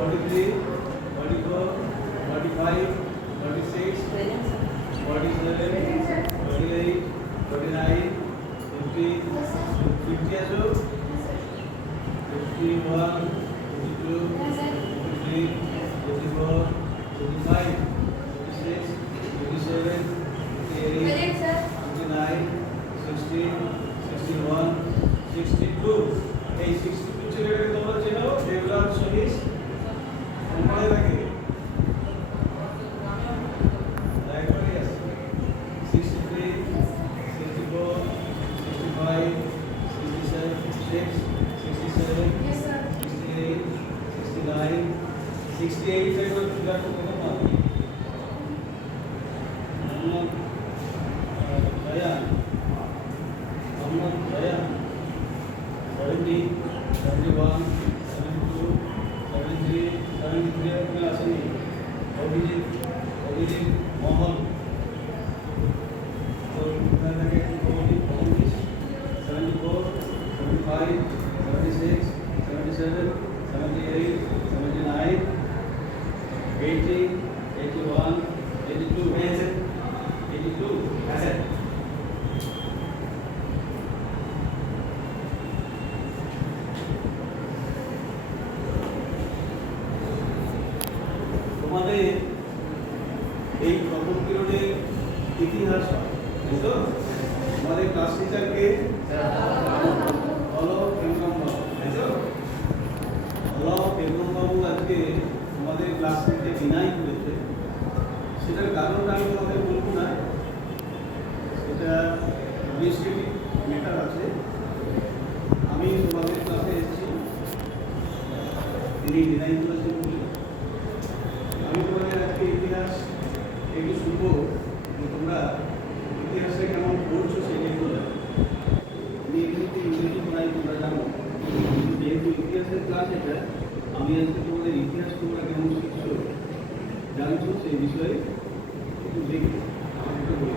43, 44, 45, 46, 47, 48, 49, 50, 50 also, 51, 52, 53, 54, 55, 56, 57, 58, 59, 60, 61, 62. এই 62 ছেলেটাকে তোমরা চেনো, এগুলোর সহিস মনে রাখে একবারই আছে 63, 64, 65, 67, 67, 68, 69, 68 এগুলো ফিগার করতে না Muhammad Raya 70, 71, 72, 73, 73 এর আসেনি অভিজিৎ মোহন তো এখানে 74, 75, 76, 77, 78, 79, 80, 81, 82 হয়েছে 82 আছে তোমাদের এই প্রথম পিরিয়ডে ইতিহাস তাই তো আমাদের ক্লাস টিচারকে অলক বেগম বাবু তাই তো অলক বেগম বাবু আজকে আমাদের ক্লাস নিতে বিনাই করেছে সেটার কারণটা আমি তোমাদের বলবো না সেটা অ্যাডমিনিস্ট্রেটিভ ম্যাটার আছে আমি তোমাদের ক্লাসে এসেছি তিনি ডিনাই করেছেন বলে আমি তোমাদের আজকে ইতিহাস একটু শুনবো তোমরা ইতিহাসে কেমন পড়ছো সেটাই বলে আমি এমনিতে ইংরেজি পড়াই তোমরা জানো যেহেতু ইতিহাসের ক্লাস এটা আমি আজকে তোমাদের ইতিহাস তোমরা কেমন শিখছো জানছো সেই বিষয়ে একটু দেখি আমাকে বলি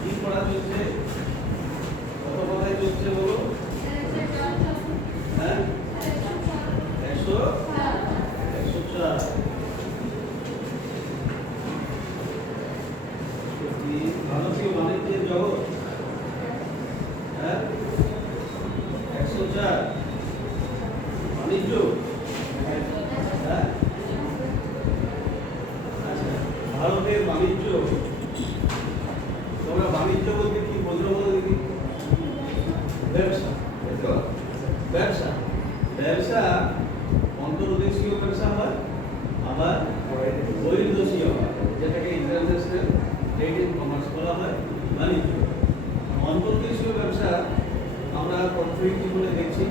কি পড়া চলছে কত কথায় চলছে বলো হ্যাঁ 104 ভারতীয় বাণিজ্যের জগৎ হ্যাঁ 104 বাণিজ্য হ্যাঁ আচ্ছা ভারতের বাণিজ্য তোমরা বাণিজ্য বলতে কি বোঝো বলো দেখি ব্যবসা ব্যবসা ব্যবসা অন্তর্দেশীয় ব্যবসা হয় আবার বহির্দেশীয় হয় যেটাকে ইন্টারন্যাশনাল ট্রেড এন্ড কমার্স বলা হয় বাণিজ্য অন্তর্দেশীয় ব্যবসা আমরা প্রত্যেক জীবনে দেখছি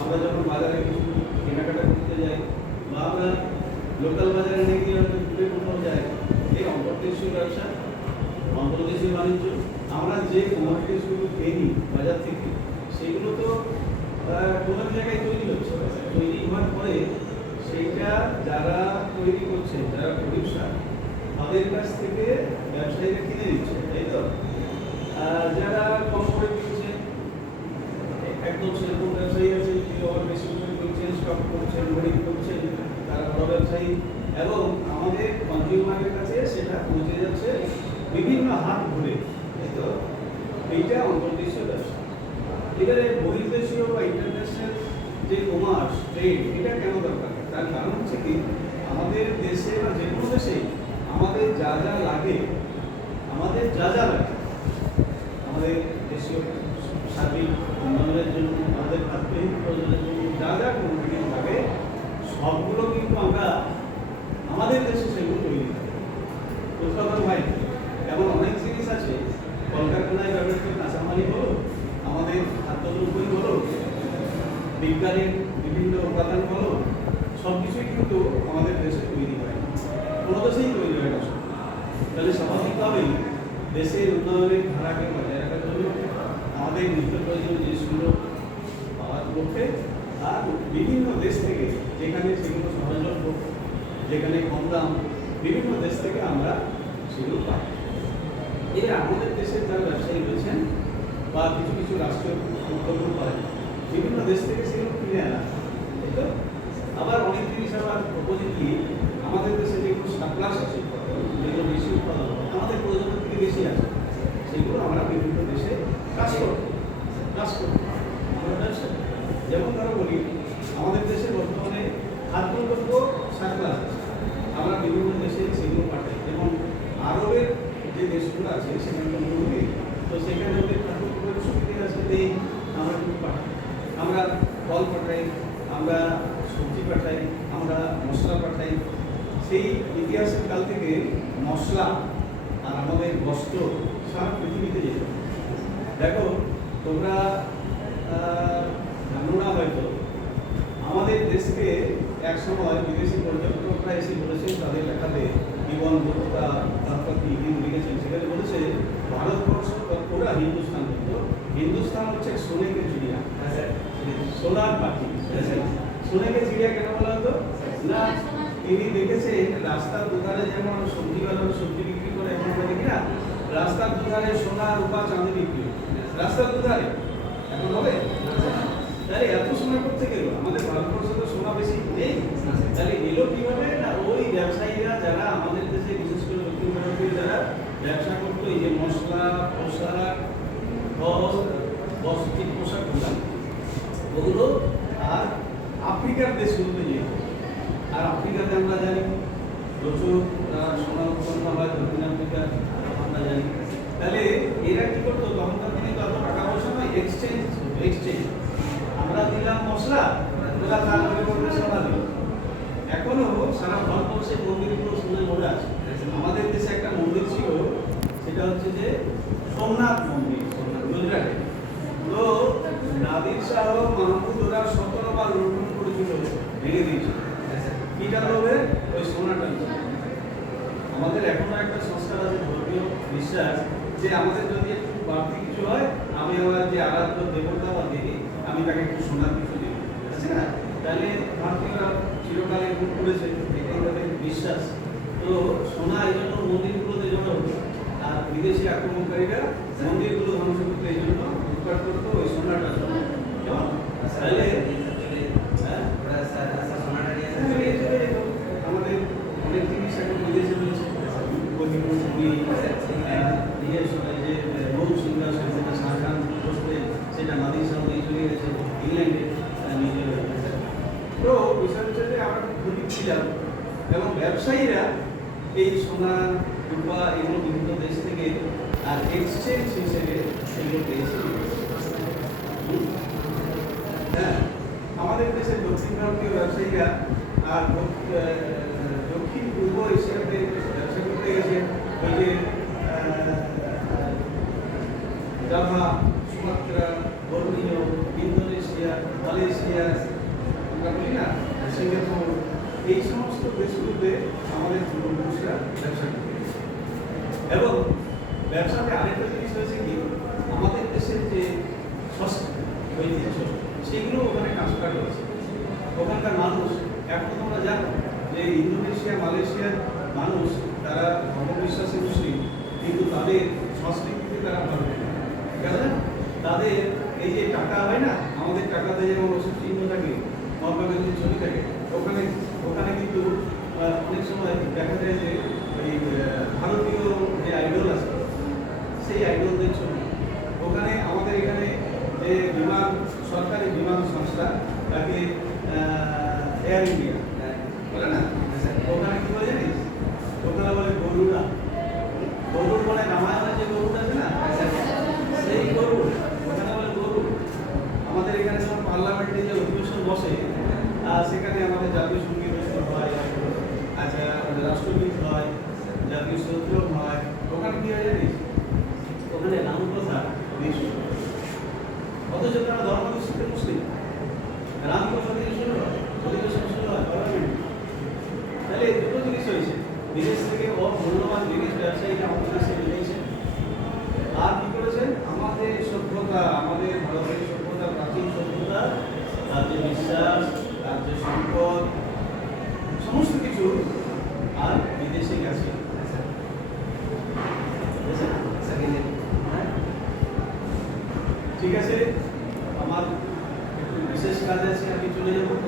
আমরা যখন বাজারে কিছু কেনাকাটা করতে যাই বা আমরা লোকাল বাজারে নিয়ে গিয়ে হয়তো ঘুরে কোথাও যাই এই অন্তর্দেশীয় ব্যবসা অন্তর্দেশীয় বাণিজ্য আমরা যে কমোডিটিসগুলো কিনি বাজার থেকে সেগুলো তো কোনো জায়গায় তৈরি হচ্ছে তৈরি হওয়ার পরে সেইটা যারা তৈরি করছে যারা প্রডিউসার তাদের কাছ থেকে ব্যবসায়ীরা কিনে নিচ্ছে তাই তো যারা কম করে কিনছে একদম সেরকম ব্যবসায়ী আছে কেউ আবার বেশি করে কিনছেন স্টক করছেন হোল্ডিং করছেন তারা বড় ব্যবসায়ী এবং আমাদের কনজিউমারের কাছে সেটা পৌঁছে যাচ্ছে বিভিন্ন হাত ঘুরে তাই তো এইটা অন্তর্দেশীয় ব্যবসা এবারে বহির্দেশীয় বা ইন্টারন্যাশনাল যে কমার্স ট্রেড এটা কেন দরকার তার কারণ হচ্ছে কি আমাদের দেশে বা যে কোনো দেশে আমাদের যা যা লাগে আমাদের দেশীয় সার্বিক উন্নয়নের জন্য আমাদের খাদ্যহীন প্রয়োজনের জন্য যা যা কোনো লাগে সবগুলো কিন্তু আমরা আমাদের দেশে সেগুলো তৈরি করি কোথাও ভাই এমন অনেক জিনিস আছে কলকারখানায় ব্যবহৃত কাঁচামালি হলো আমাদের খাদ্যদ্রব্যই বলো বিজ্ঞানের বিভিন্ন উপাদান বলো সব কিছুই কিন্তু আমাদের দেশে তৈরি হয় কোনো দেশেই তৈরি হয় না তাহলে স্বাভাবিকভাবেই দেশের উন্নয়নের ধারাকে বজায় রাখার জন্য আমাদের নিত্য প্রয়োজনীয় জিনিসগুলো পাওয়ার পক্ষে আর বিভিন্ন দেশ থেকে যেখানে সেগুলো সহজলভ্য যেখানে কম দাম বিভিন্ন দেশ থেকে আমরা সেগুলো পাই এর আমাদের দেশের যারা ব্যবসায়ী রয়েছেন বা কিছু কিছু রাষ্ট্রীয় উদ্যোগ পায় বিভিন্ন দেশ থেকে সেগুলো কিনে আনা, তাই তো? আবার অনেক জিনিস আবার অপোজিটলি আমাদের দেশে যেগুলো সাপ্লাস আছে, যেগুলো বেশি উৎপাদন হয়, আমাদের প্রয়োজনের থেকে বেশি আছে, সেগুলো আমরা বিভিন্ন দেশে কাজ করব। আমরা ব্যবসা, যেমন ধরো বলি আমাদের দেশে বর্তমানে খাদ্যদ্রব্য সাপ্লাস আছে, আমরা বিভিন্ন দেশে সেগুলো পাঠাই। যেমন আরবের যে দেশগুলো আছে সেখানে তো মরুভূমি, তো সেখানে ওদের খাদ্যদ্রব্যের সুবিধা আছে, আমরা কিন্তু পাঠাই। আমরা ফল পাঠাই, আমরা সবজি পাঠাই, আমরা মশলা পাঠাই। সেই ইতিহাসের কাল থেকে মশলা আর আমাদের বস্ত্র সারা পৃথিবীতে যেত। দেখো তোমরা জানো না হয়তো, আমাদের দেশকে এক সময় বিদেশি পর্যটকরা এসে বলেছেন তাদের লেখাতে নিবন্ধ বা তারপর লিখেছেন, সেখানে বলেছে ভারতবর্ষ ওরা হিন্দুস্তান কিন্তু হিন্দুস্তান হচ্ছে সোনেকে চিড়িয়া, সোনার পাখি। সোনেকে চিড়িয়া কেন বলা হতো না? তিনি দেখেছেন রাস্তার দুধারে যেমন সবজিওয়ালা সবজি বিক্রি করে, এখন আমরা দেখি না রাস্তার দুধারে সোনা রূপা চাঁদি বিক্রি, রাস্তার দুধারে এখন হবে। তাহলে এত সোনা করতে গেল, আমাদের ভারতবর্ষে তো সোনা বেশি নেই, তাহলে এলো কিভাবে না? ওই ব্যবসায়ীরা যারা আমাদের দেশে বিশেষ করে দক্ষিণ ভারতীয় যারা ব্যবসা করতো, এই যে মশলা, পোশাক, বস্ত্র, পোশাক ওগুলো আর আফ্রিকার দেশগুলোতে নিয়ে, আর আফ্রিকাতে আমরা জানি প্রচুর সোনা উৎপন্ন হয়, দক্ষিণ আফ্রিকা আমরা জানি। তাহলে এরা কি করতো তখনকার দিনে? তো এত টাকা পয়সা নয়, এক্সচেঞ্জ আমরা দিলাম মশলা, ওরা তার আগে করবে সোনা দিল। এখনো সারা ভারতবর্ষে মন্দিরগুলো সোনায় ভরে আছে। আমাদের দেশে একটা মন্দির ছিল, সেটা হচ্ছে যে সোমনাথ মন্দির, গুজরাটে। তো নাদির শাহ মাহমুদ ওরা 17 বার লুণ্ঠন করেছিল, ভেঙে দিয়েছিল। কিটা হবে? ওই সোনাটা। আমাদের এখনো একটা সংস্কার আছে, ধর্মীয় বিশ্বাস, যে আমাদের যদি একটু বাড়তি কিছু হয়, আমি আমার যে আরাধ্য দেবতা বা দেবী, আমি তাকে একটু সোনার কিছু দিই, আছে না? তাহলে ভারতীয়রা চিরকাল এরকম করেছে, এটাই তাদের বিশ্বাস। তো সোনা এই জন্য মন্দিরগুলোতে জড়ো হতো, আর বিদেশি আক্রমণকারীরা মন্দিরগুলো ধ্বংস করতে এই জন্য লুটপাট করতো ওই সোনাটা। কেমন? তাহলে আমাদের অনেক জিনিস এখন বিদেশে রয়েছে, যে রোম সিংহাসন, সেটা শাহজাহান বসতে, সেটা নাদির শাহ নিয়ে চলে গেছে ইংল্যান্ডে নিজে। তো বিষয় হচ্ছে যে আমরা খুব ছিলাম, এবং ব্যবসায়ীরা এই সোনা রূপা এগুলো বিভিন্ন দেশ থেকে আর এক্সচেঞ্জ হিসেবে সেগুলো পেয়েছে। হ্যাঁ, আমাদের দেশের দক্ষিণ ভারতীয় ব্যবসায়ীরা আর দক্ষিণ পূর্ব এশিয়াতে ব্যবসা করতে গেছে। ওই যে Java, Sumatra, Borneo, Indonesia, Malaysia, আমরা বলি না সিঙ্গাপুর, এই সমস্ত দেশগুলোতে আমাদের পূর্বপুরুষরা ব্যবসা করতে গেছে। এবং ব্যবসাতে আরেকটা জিনিস হয়েছে কি, আমাদের দেশের যে সংস্কৃতি ঐতিহ্য সেগুলো ওখানে ট্রান্সফার হয়েছে। ওখানকার মানুষ, এখন তোমরা জানো যে ইন্দোনেশিয়া, মালয়েশিয়ার মানুষ তারা ধর্মবিশ্বাসী মুসলিম, কিন্তু তাদের সংস্কৃতিতে তারা পারবে না। কেন? তাদের এই যে টাকা হয় না, আমাদের টাকাতে যেমন ওষুধ চিহ্ন থাকে, মহাত্মা গান্ধীর ছবি থাকে, ওখানে ওখানে কিন্তু অনেক সময় দেখা যায় যে ওই ভারতীয় যে আইডল আছে সেই আইডলদের ছবি। ওখানে আমাদের এখানে যে বিমান, সরকারি বিমান সংস্থা, তাকে এয়ার ইন্ডিয়া বলে না, ওখানে কি বলে জানিস? ওখানে বলে গরুড়া। গরুর বলে রামায়ণের যে গরুটা আছে না, সেই গরু, ওখানে বলে গরু। আমাদের এখানে যখন পার্লামেন্টে যে অধিবেশন বসে, সেখানে আমাদের জাতীয় সঙ্গীত হয়, আচ্ছা রাষ্ট্রগীত হয়, জাতীয় সৌত্র হয়। ওখানে কি হয় জানিস? ওখানে রামকথা বেশি, অথচ তারা ধর্মবিশ্বাসী মুসলিম। রামকথা দিয়ে শুরু হয়, অধিবেশন শুরু হয় পার্লামেন্ট। তাহলে দুটো জিনিস হয়েছে, বিদেশ থেকে মূল্যবান জিনিস ব্যবসায়ীরা আমাদের দেশে এনেছেন। আর কি করেছেন? আমাদের সভ্যতা, আমাদের ভারতের সভ্যতা, প্রাচীন সভ্যতা, তার যে বিশ্বাস, তার যে সম্পদ, সমস্ত কিছু আর বিদেশে গেছে। ঠিক আছে, আমার বিশেষ কাজে আজকে আমি চলে যাব।